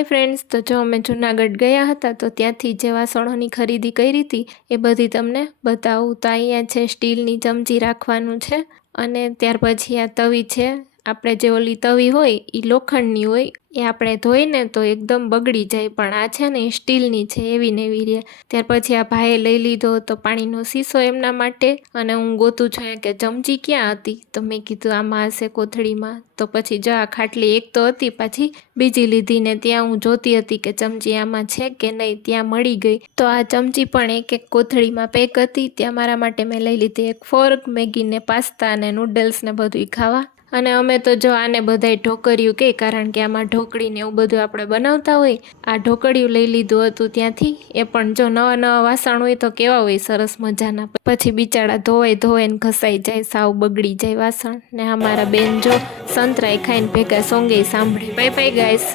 Hi friends, તો જો અમે જૂનાગઢ ગયા હતા તો ત્યાંથી જે વાસણોની ખરીદી કરી હતી એ બધી તમને બતાવું. તો અહીંયા છે સ્ટીલની ચમચી રાખવાનું છે, અને ત્યાર પછી આ તવી છે. આપણે જે ઓલી તવી હોય એ લોખંડની હોય, એ આપણે ધોઈને તો એકદમ બગડી જાય, પણ આ છે ને એ સ્ટીલની છે, એવી ને એવી રહે. ત્યાર પછી આ ભાઈએ લઈ લીધો તો પાણીનો શીશો એમના માટે, અને હું ગોતું છું કે ચમચી ક્યાં હતી, તો મેં કીધું આમાં હશે કોથળીમાં. તો પછી જો આ ખાટલી એક તો હતી, પાછી બીજી લીધી, ને ત્યાં હું જોતી હતી કે ચમચી આમાં છે કે નહીં, ત્યાં મળી ગઈ. તો આ ચમચી પણ એક એક કોથળીમાં પેક હતી. ત્યાં મારા માટે મેં લઈ લીધી એક ફોર્ક, મેગીને પાસ્તા અને નૂડલ્સ ને બધું ખાવા. અને અમે તો જો આને બધાય ઢોકળિયું કહે, કારણ કે આમાં ઢોકળીને એવું બધું આપણે બનાવતા હોય. આ ઢોકળિયું લઈ લીધું હતું ત્યાંથી. એ પણ જો નવા નવા વાસણ હોય તો કેવા હોય સરસ મજાના, પછી બિચારા ધોવાઈને ઘસાઈ જાય, સાવ બગડી જાય વાસણ. ને અમારા બેન જો સંતરાય ખાઈને ભેગા સોંગે સાંભળી. Bye bye guys.